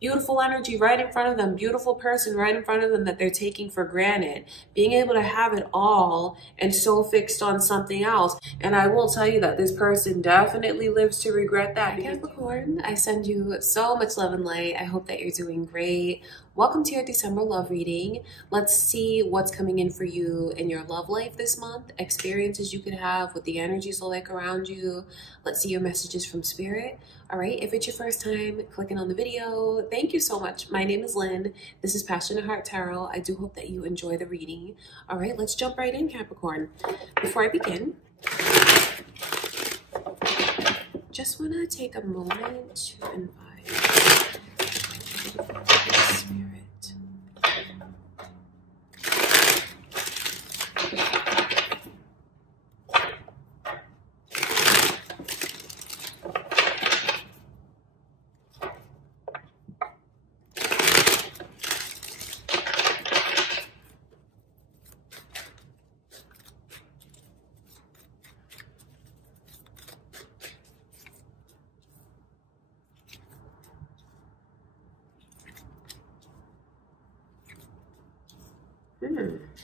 beautiful energy right in front of them, beautiful person right in front of them that they're taking for granted, being able to have it all and so fixed on something else. And I will tell you that this person definitely lives to regret that. Capricorn, I send you so much love and light. I hope that you're doing great. Welcome to your December love reading. Let's see what's coming in for you in your love life this month, experiences you could have, what the energies are like around you. Let's see your messages from Spirit. All right, if it's your first time clicking on the video, thank you so much. My name is Lynn. This is Passionate Heart Tarot. I do hope that you enjoy the reading. All right, let's jump right in, Capricorn. Before I begin, just want to take a moment to invite Spirit.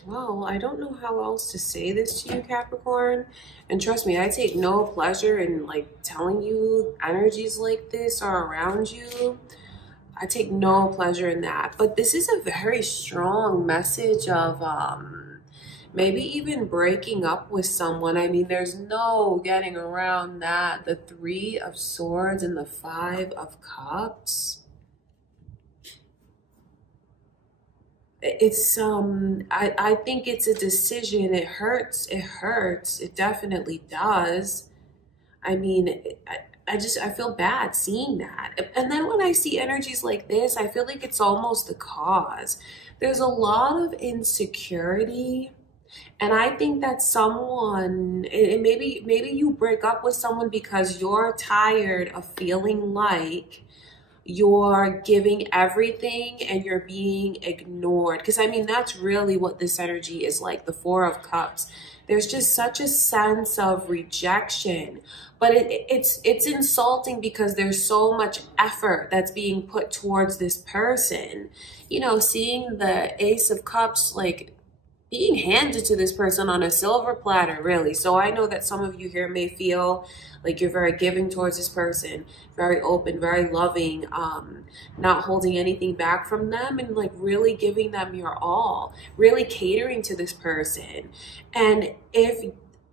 Well, I don't know how else to say this to you, Capricorn. And trust me, I take no pleasure in telling you energies like this are around you. I take no pleasure in that. But this is a very strong message of maybe even breaking up with someone. I mean, there's no getting around that. The Three of Swords and the Five of Cups. It's I think it's a decision. It hurts. It definitely does. I mean, I feel bad seeing that. And then when I see energies like this, I feel like it's almost the cause. There's a lot of insecurity. And I think that someone, and maybe you break up with someone because you're tired of feeling like you're giving everything and you're being ignored. Because I mean, that's really what this energy is like, the Four of Cups. There's just such a sense of rejection, but it's insulting because there's so much effort that's being put towards this person. You know, seeing the Ace of Cups being handed to this person on a silver platter, really. So I know that some of you here may feel like you're very giving towards this person, very open, very loving, not holding anything back from them, and really giving them your all, really catering to this person. And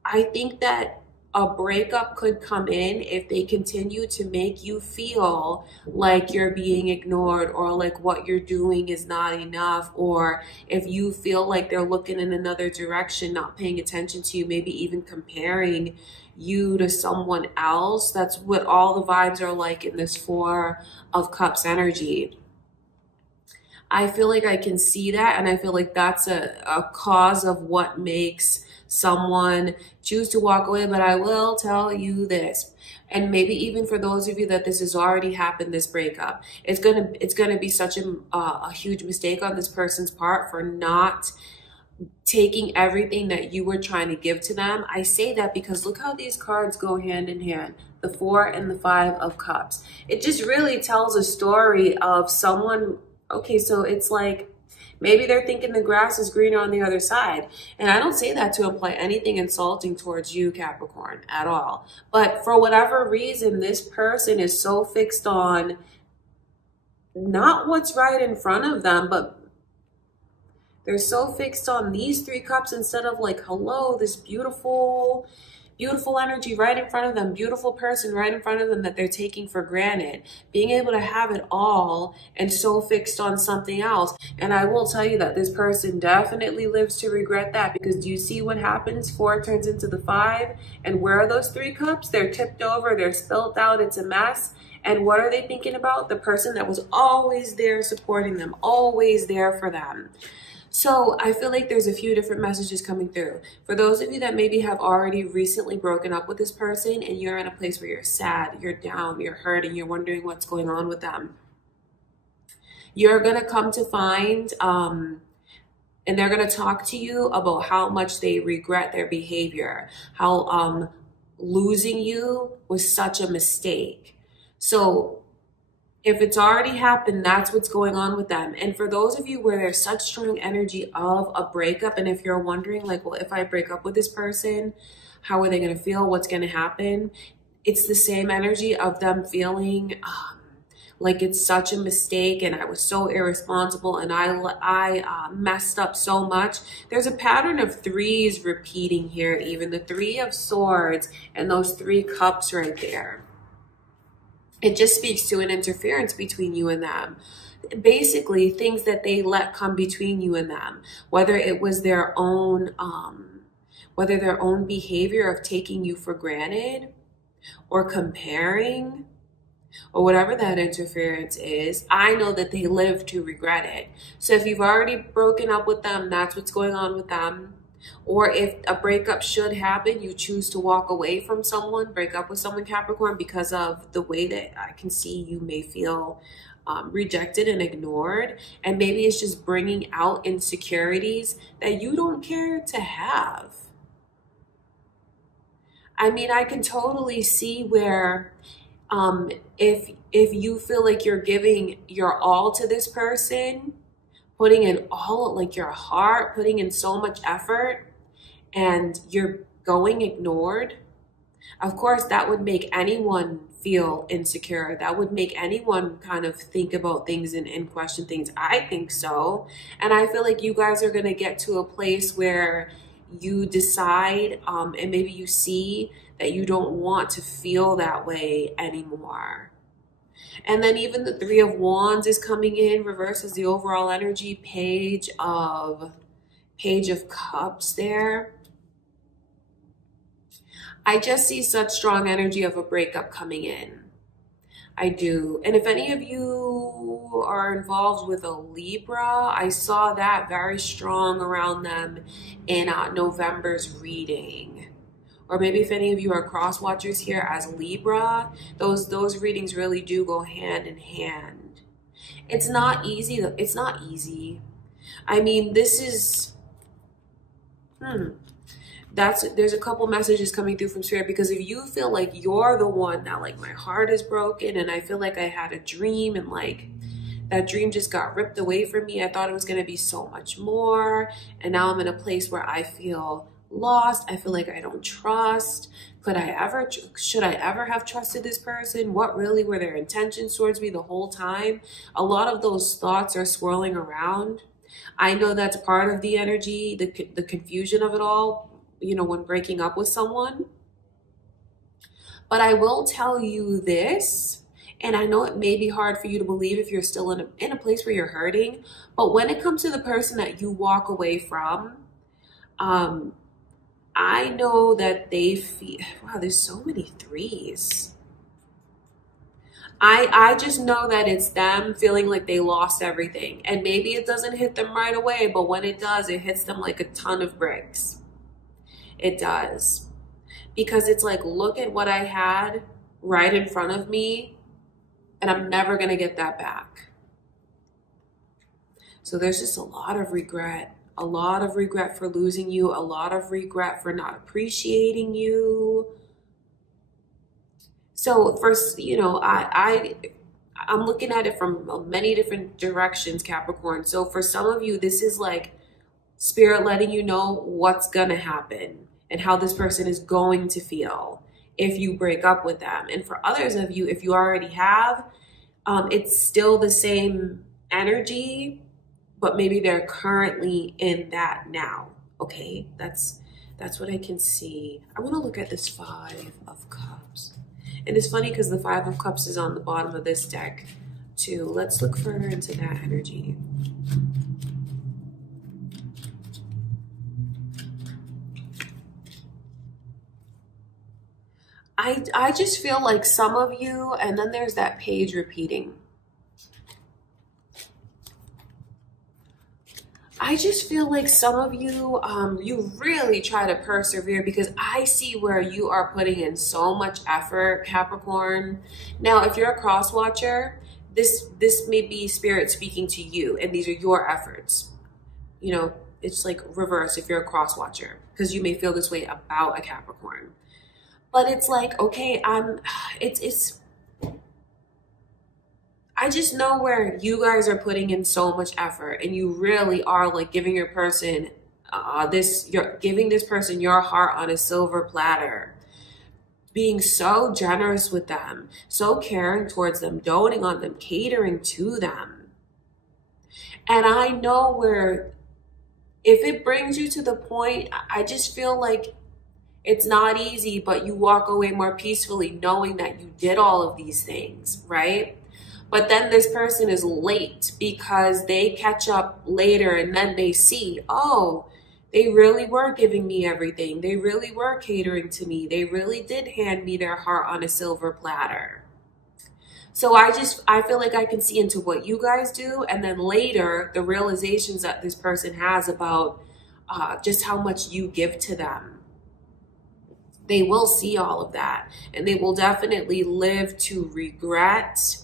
I think that a breakup could come in if they continue to make you feel like you're being ignored, or like what you're doing is not enough, or if you feel like they're looking in another direction, not paying attention to you, maybe even comparing you to someone else. That's what all the vibes are like in this Four of Cups energy. I feel like I can see that, and I feel like that's a cause of what makes someone choose to walk away. But I will tell you this, and maybe even for those of you that this has already happened, this breakup, it's gonna be such a huge mistake on this person's part for not taking everything that you were trying to give to them. I say that because look how these cards go hand in hand, the Four and the Five of Cups. It just really tells a story of someone. Okay, so it's like maybe they're thinking the grass is greener on the other side. And I don't say that to imply anything insulting towards you, Capricorn, at all. But for whatever reason, this person is so fixed on not what's right in front of them, but they're so fixed on these Three Cups instead of hello, this beautiful energy right in front of them, beautiful person right in front of them that they're taking for granted, being able to have it all and so fixed on something else. And I will tell you that this person definitely lives to regret that, because do you see what happens? Four turns into the Five, and where are those Three Cups? They're tipped over, they're spilt out, it's a mess. And what are they thinking about? The person that was always there supporting them, always there for them. So I feel like there's a few different messages coming through. For those of you that maybe have already recently broken up with this person and you're in a place where you're sad, you're down, you're hurting, you're wondering what's going on with them, you're going to come to find, and they're going to talk to you about how much they regret their behavior, how losing you was such a mistake. So If it's already happened, that's what's going on with them. And for those of you where there's such strong energy of a breakup, and if you're wondering like, well, if I break up with this person, how are they going to feel? What's going to happen? It's the same energy of them feeling like it's such a mistake and I was so irresponsible and I messed up so much. There's a pattern of threes repeating here, even the Three of Swords and those 3 cups right there. It just speaks to an interference between you and them. Basically, things that they let come between you and them, whether it was their own behavior of taking you for granted or comparing or whatever that interference is. I know that they live to regret it. So if you've already broken up with them, that's what's going on with them. Or if a breakup should happen, you choose to walk away from someone, break up with someone, Capricorn, because of the way that I can see you may feel rejected and ignored. And maybe it's just bringing out insecurities that you don't care to have. I mean, I can totally see where if you feel like you're giving your all to this person, putting in all, like your heart, putting in so much effort, and you're going ignored, of course, that would make anyone feel insecure. That would make anyone kind of think about things and question things. I think so. And I feel like you guys are going to get to a place where you decide and maybe you see that you don't want to feel that way anymore. And then even the Three of Wands is coming in, reverse as the overall energy, Page of Cups there. I just see such strong energy of a breakup coming in. I do. And if any of you are involved with a Libra, I saw that very strong around them in November's reading. Or maybe if any of you are cross watchers here as Libra, those readings really do go hand in hand. It's not easy. It's not easy. I mean, this is, there's a couple messages coming through from Spirit, because if you feel like you're the one that like my heart is broken and I feel like I had a dream and like that dream just got ripped away from me. I thought it was going to be so much more. And now I'm in a place where I feel lost. I feel like I don't trust. Should I ever have trusted this person? What really were their intentions towards me the whole time? A lot of those thoughts are swirling around. I know that's part of the energy, the confusion of it all, you know, when breaking up with someone. But I will tell you this, and I know it may be hard for you to believe if you're still in a place where you're hurting, but when it comes to the person that you walk away from, I know that they feel, wow, there's so many threes. I just know that it's them feeling like they lost everything. And maybe it doesn't hit them right away, but when it does, it hits them like a ton of bricks. It does. Because it's like, look at what I had right in front of me, and I'm never going to get that back. So there's just a lot of regret. A lot of regret for losing you. A lot of regret for not appreciating you. So first, you know, I'm looking at it from many different directions, Capricorn. So for some of you, this is like Spirit letting you know what's going to happen and how this person is going to feel if you break up with them. And for others of you, if you already have, it's still the same energy, but maybe they're currently in that now. Okay, that's what I can see. I want to look at this Five of Cups. And it's funny because the Five of Cups is on the bottom of this deck too. Let's look further into that energy. I just feel like some of you, and then there's that page repeating. I just feel like some of you, you really try to persevere, because I see where you are putting in so much effort, Capricorn. Now, if you're a cross watcher, this may be Spirit speaking to you, and these are your efforts. You know, it's like reverse if you're a cross watcher, because you may feel this way about a Capricorn. But it's like, okay, I I just know where you guys are putting in so much effort, and you really are like giving your person you're giving this person your heart on a silver platter, being so generous with them, so caring towards them, doting on them, catering to them. And I know where, if it brings you to the point, I just feel like it's not easy, but you walk away more peacefully knowing that you did all of these things, right? But then this person is late because they catch up later, and then they see, oh, they really were giving me everything. They really were catering to me. They really did hand me their heart on a silver platter. So I feel like I can see into what you guys do, and then later the realizations that this person has about just how much you give to them. They will see all of that, and they will definitely live to regret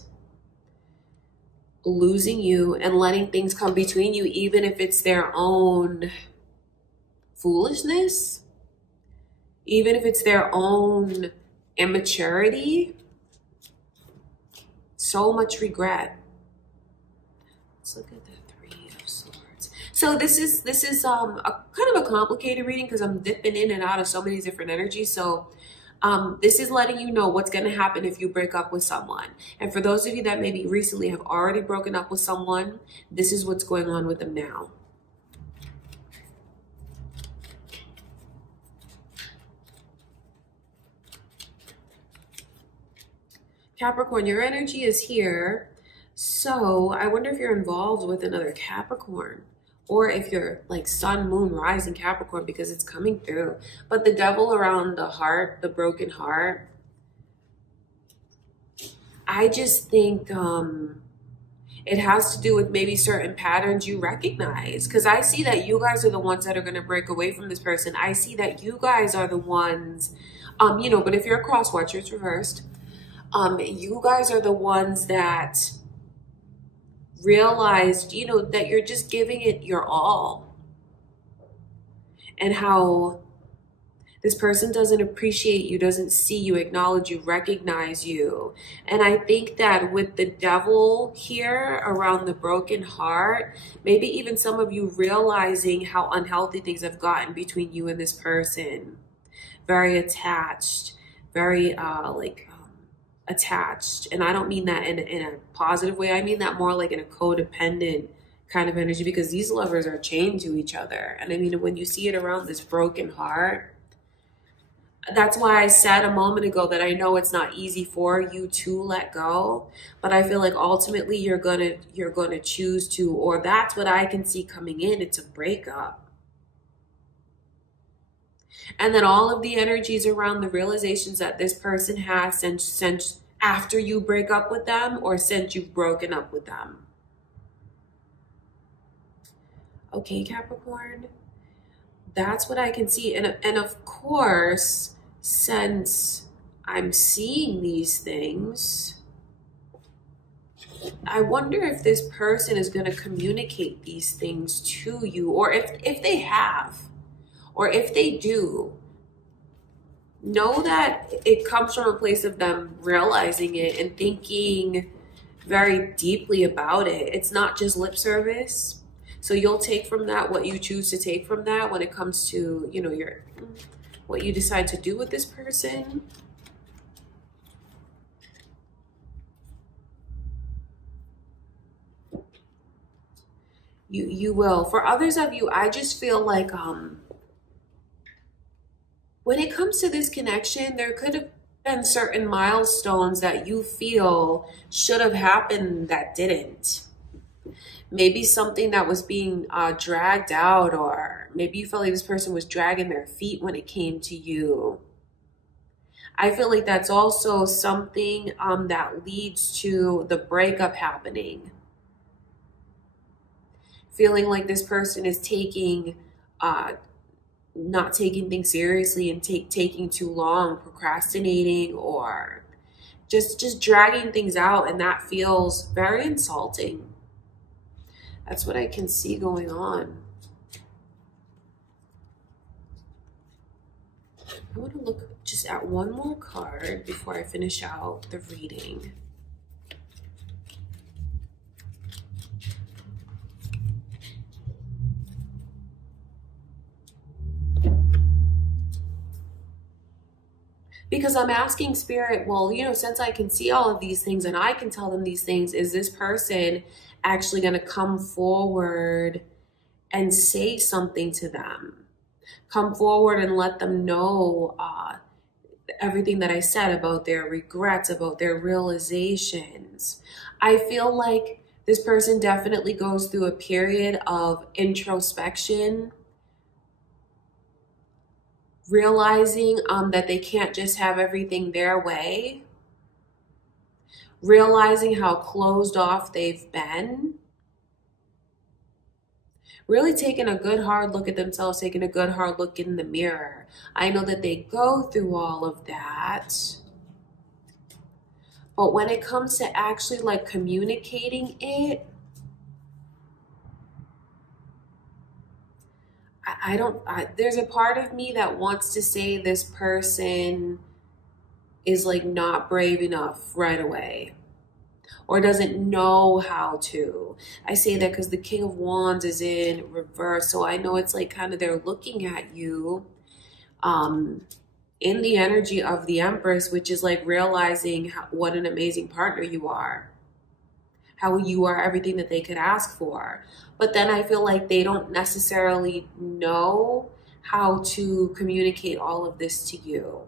losing you and letting things come between you, even if it's their own foolishness, even if it's their own immaturity. So much regret. Let's look at the Three of Swords. So this is a kind of a complicated reading because I'm dipping in and out of so many different energies. So this is letting you know what's going to happen if you break up with someone. And for those of you that maybe recently have already broken up with someone, this is what's going on with them now. Capricorn, your energy is here. So I wonder if you're involved with another Capricorn, or if you're like sun, moon, rising Capricorn, because it's coming through. But the devil around the heart, the broken heart, I just think it has to do with maybe certain patterns you recognize. Because I see that you guys are the ones that are going to break away from this person. I see that you guys are the ones, you know, but if you're a cross watcher, it's reversed. You guys are the ones that realized, you know, that you're just giving it your all, and how this person doesn't appreciate you, doesn't see you, acknowledge you, recognize you. And I think that with the devil here around the broken heart, maybe even some of you realizing how unhealthy things have gotten between you and this person. Very attached, very attached. And I don't mean that in a positive way. I mean that more like in a codependent kind of energy, because these lovers are chained to each other. And I mean, when you see it around this broken heart, that's why I said a moment ago that I know it's not easy for you to let go, but I feel like ultimately you're gonna choose to, or that's what I can see coming in. It's a breakup. And then all of the energies around the realizations that this person has since after you break up with them, or since you've broken up with them. Okay, Capricorn, that's what I can see. And of course, since I'm seeing these things, I wonder if this person is going to communicate these things to you, or if they have. Or if they do, know that it comes from a place of them realizing it and thinking very deeply about it. It's not just lip service. So you'll take from that what you choose to take from that when it comes to, you know, what you decide to do with this person. You will. For others of you, I just feel like when it comes to this connection, there could have been certain milestones that you feel should have happened that didn't. Maybe something that was being dragged out, or maybe you felt like this person was dragging their feet when it came to you. I feel like that's also something that leads to the breakup happening. Feeling like this person is taking not taking things seriously and taking too long, procrastinating, or just dragging things out, and that feels very insulting. That's what I can see going on. I want to look just at one more card before I finish out the reading. Because I'm asking Spirit, well, you know, since I can see all of these things and I can tell them these things, is this person actually going to come forward and say something to them? Come forward and let them know everything that I said about their regrets, about their realizations. I feel like this person definitely goes through a period of introspection, realizing that they can't just have everything their way, realizing how closed off they've been, really taking a good hard look at themselves, taking a good hard look in the mirror. I know that they go through all of that, but when it comes to actually like communicating it, there's a part of me that wants to say this person is like not brave enough right away, or doesn't know how to. I say that because the King of Wands is in reverse. So I know it's like kind of they're looking at you in the energy of the Empress, which is like realizing what an amazing partner you are. How you are everything that they could ask for. But then I feel like they don't necessarily know how to communicate all of this to you.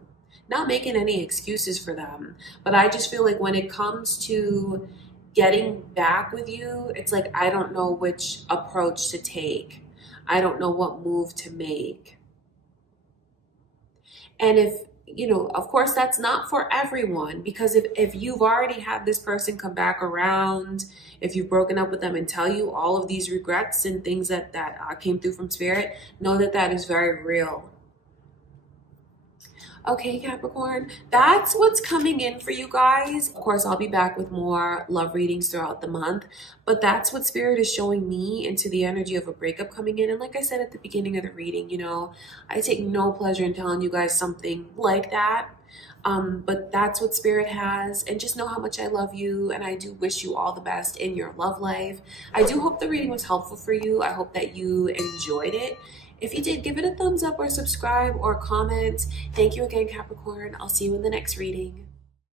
Not making any excuses for them, but I just feel like when it comes to getting back with you, it's like I don't know which approach to take. I don't know what move to make. And if, you know, of course that's not for everyone, because if you've already had this person come back around, if you've broken up with them and tell you all of these regrets and things that came through from Spirit, know that that is very real. Okay, Capricorn, that's what's coming in for you guys. Of course, I'll be back with more love readings throughout the month, but that's what Spirit is showing me into the energy of a breakup coming in. And like I said at the beginning of the reading, you know, I take no pleasure in telling you guys something like that. But that's what Spirit has. And just know how much I love you. And I do wish you all the best in your love life. I do hope the reading was helpful for you. I hope that you enjoyed it. If you did, give it a thumbs up or subscribe or comment. Thank you again, Capricorn. I'll see you in the next reading.